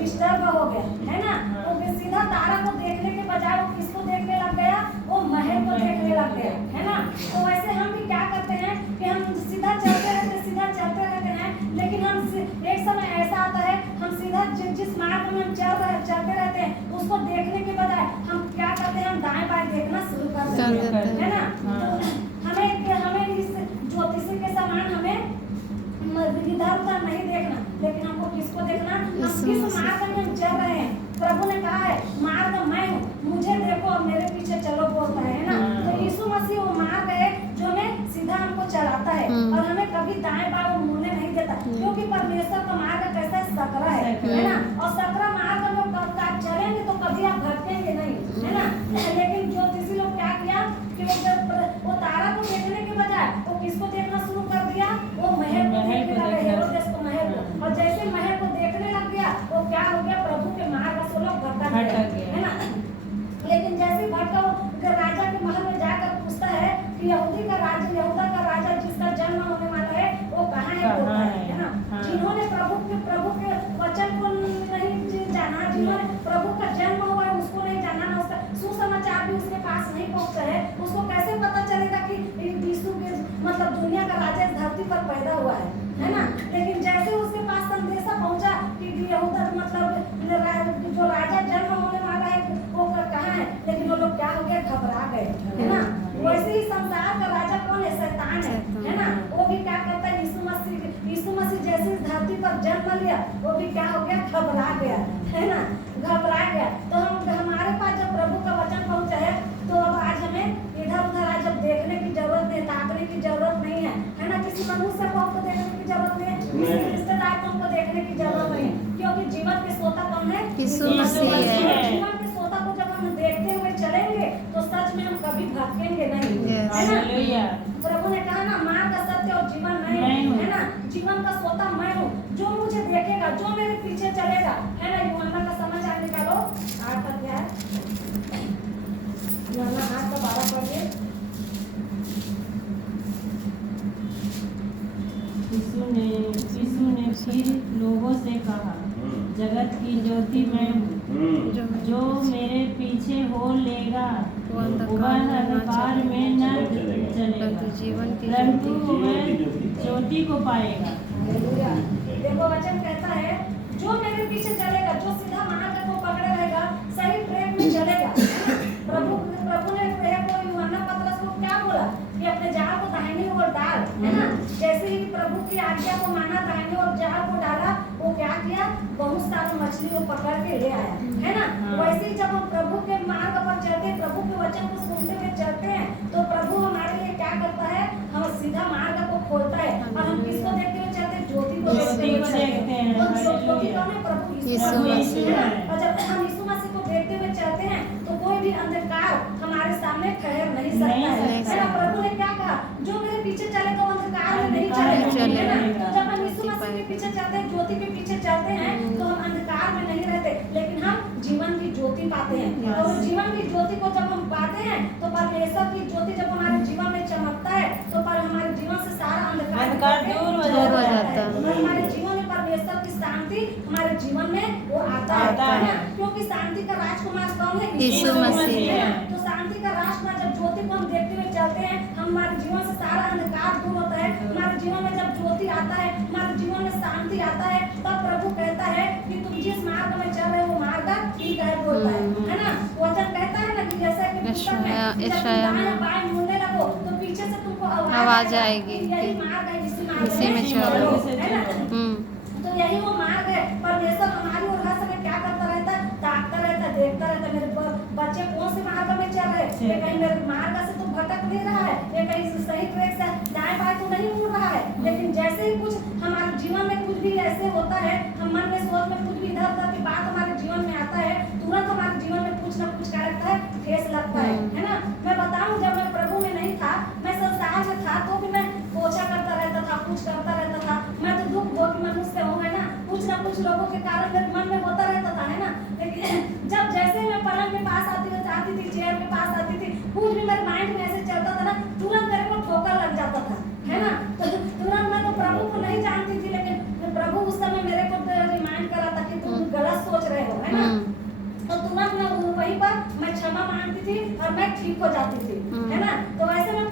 Disturb हो गया, है ना। तो फिर सीधा तारा को देखने के बजाय वो किसको देखने लग गया, वो महल को देखने लग गया, है ना। तो वैसे हम भी क्या करते हैं कि हम सीधा चलते रहते हैं, लेकिन हम एक समय ऐसा आता है हम सीधा जिस मार्ग में हम चलते रहते हैं उसको देखने के बजाय हम क्या करते हैं, हम दाएं बाएं देखना शुरू कर देते हैं, है ना। तो हमें इस ज्योतिषी के समान हमें इधर उधर नहीं देखना, लेकिन हमको किसको देखना, हम किस मार्ग में हम चल रहे हैं। प्रभु ने कहा है मार्ग मैं हूँ, मुझे देखो और मेरे पीछे चलो बोलता है ना। तो यीशु मसीह वो मार्ग है जो हमें सीधा हमको चलाता है और हमें कभी दाएं बाएं मुड़ने नहीं देता, क्योंकि परमेश्वर का मार्ग कैसा सकरा है ना। और सकरा मार्ग में आप चलेंगे तो कभी आप भटकेंगे नहीं, है ना। लेकिन ज्योतिषी लोग क्या किया कि वो तारा को देखने के बजाय वो किसको देखना शुरू कर दिया, वो महल को देखने लगा, हेरोदेस को महल को। और जैसे महल को देखने लग गया वो क्या हो गया, प्रभु के मार्ग से लोग भटक गए, है ना। लेकिन जैसे भटका राजा के महल में जाकर पूछता है कि यहूदा का राजा जिसका जन्म होने वाला है वो कहाँ है, बोलता है ना। जिन्होंने प्रभु के वचन को नहीं जाना, जिन्होंने प्रभु का जन्म हुआ है उसको नहीं जाना, ना उसका सुसमाचार भी उसके पास नहीं पहुंचा है, उसको कैसे पता चलेगा कि यीशु के मतलब दुनिया का राजा इस धरती पर पैदा हुआ है ना। लेकिन जैसे उसके पास संदेशा पहुंचा कि यहूदा मतलब जो राजा जन्म होने वाला है वो कहाँ है, लेकिन वो लोग क्या हो गए, घबरा गए, है ना। वैसे ही संसार का राजा कौन है, शैतान है ना। वो भी क्या करता है, यीशु मसीह जैसे इस धरती पर जन्म लिया वो भी क्या हो गया, घबरा गया, है ना, घबरा गया। तो हमारे पास जब प्रभु का वचन पहुंचा है तो अब आज हमें इधर उधर आज अब देखने की जरूरत नहीं, ताकने की जरूरत नहीं है ना। किसी मनुष्य को हमको देखने की जरूरत नहीं है, किसी रिश्तेदार को हमको देखने की जरूरत नहीं है, क्योंकि जीवन के सोता कौन है, यीशु मसीह है। जीवन के सोता को जब हम देखते हुए चलेंगे तो सच में हम कभी भटकेंगे नहीं, है ना। प्रभु ने कहा ना मार्ग सत्य और जीवन मैं हूँ, है ना। जीवन का सोता मैं हूँ, जो मुझे देखेगा, जो मेरे पीछे चलेगा, है ना। यूहन्ना का समझ आने का लो 8 अध्याय, यूहन्ना 8:12 पढ़िए। यीशु ने फिर लोगों से कहा, जगत की ज्योति मैं हूँ, जो मेरे पीछे हो लेगा वह अंधकार में न चलेगा, परंतु वह ज्योति को पाएगा। देखो वचन कहता है जो मेरे पीछे चलेगा, जो सीधा मार्ग को पकड़े रहेगा, सही ट्रैक में चलेगा। प्रभु ने यूहन्ना पतरस को क्या बोला कि अपने जाल को दाहिनी ओर डाल, है ना। जैसे ही प्रभु की आज्ञा को माना, दाहिनी ओर जाल को डाला, वो क्या किया, बहुत सारी मछली को पकड़ के ले आया, है ना। वैसे ही जब हम प्रभु के मार्ग पर चलते हैं, प्रभु के वचन को सुनते हुए चलते हैं, तो प्रभु हमारे लिए क्या करता है, हम सीधा मार्ग को खोलता है और हम किसको देखते हुए चलते हैं, ज्योति को देखते हुए चलते हैं। ज्योति कौन है, प्रभु यीशु मसीह, है ना। और जब हम यीशु मसीह को देखते हुए चलते हैं तो कोई भी अंधकार हमारे सामने ठहर नहीं सकता है ना। प्रभु ने क्या कहा, जो मेरे पीछे चलेगा वो अंधकार में नहीं चलेगा, है ना। तो जब हम यीशु मसीह के पीछे चलते हैं, ज्योति के पीछे चलते हैं, तो हम अंधकार में नहीं रहते, लेकिन हम जीवन की ज्योति पाते हैं। और जीवन की ज्योति को जब हम पाते हैं तो परमेश्वर की ज्योति जब हमारे जीवन में चमकता है तो पर हमारे जीवन से सारा अंधकार दूर हो जाता है। तो हमारे जीवन में परमेश्वर की शांति हमारे जीवन में वो आता है, क्योंकि शांति का राजकुमार कौन है, यीशु मसीह है। तो शांति का राजकुमार जब ज्योति को हम देखते हुए चलते हैं, हमारे जीवन से सारा अंधकार दूर होता है। हमारे जीवन में जब ज्योति आता है, हमारे जीवन में शांति आता है, तब प्रभु कहता है कि तुम जिस मार्ग में चल रहे हो मार्ग ठीक है, बोलता है ना। वचन कहता है ना कि जैसे कि बाएं मुड़ने लगो तो पीछे से तुमको आवाज आएगी, यही मार्ग है, इसी में चलो, है ना। तो यही वो मार्ग है। परमेश्वर हमारी ओर हर समय क्या करता रहता है, ताकता रहता है, देखता रहता है, मेरे बच्चे कौन से मार्ग में चल रहे हैं, ये कहीं मेरे मार्ग से तो भटक नहीं रहा है, ये कहीं सही ट्रैक से दाएं बाएं तो नहीं मुड़ रहा है। लेकिन जैसे ही कुछ हमारे जीवन में कुछ भी ऐसे होता है, हम मन में सोच में कुछ भी इधर उधर की बात हमारे जीवन में आता है, तुरंत हमारे जीवन में कुछ ना कुछ क्या लगता है, ठेस लगता है ना। मैं बताऊं, जब मैं प्रभु में नहीं था, मैं संसार में था, तो भी मैं पोछा करता रहता था, कुछ करता रहता था। मैं तो दुख भोगी मनुष्य हूँ, है ना। कुछ ना कुछ लोगों के कारण मेरे मन में होता रहता था, है ना। लेकिन जब जैसे मैं पलंग के पास आती थी, चेयर के पास आती थी, कुछ भी मेरे माइंड में ऐसे चलता था ना, तुरंत मेरे को ठोकर लग जाता था, है ना। तो तुरंत मैं तो प्रभु को नहीं जानती थी, लेकिन प्रभु उस समय मेरे को रिमाइंड करा था कि तुम गलत सोच पर मैं क्षमा मांगती थी और मैं ठीक हो जाती थी, है ना। तो वैसे मैं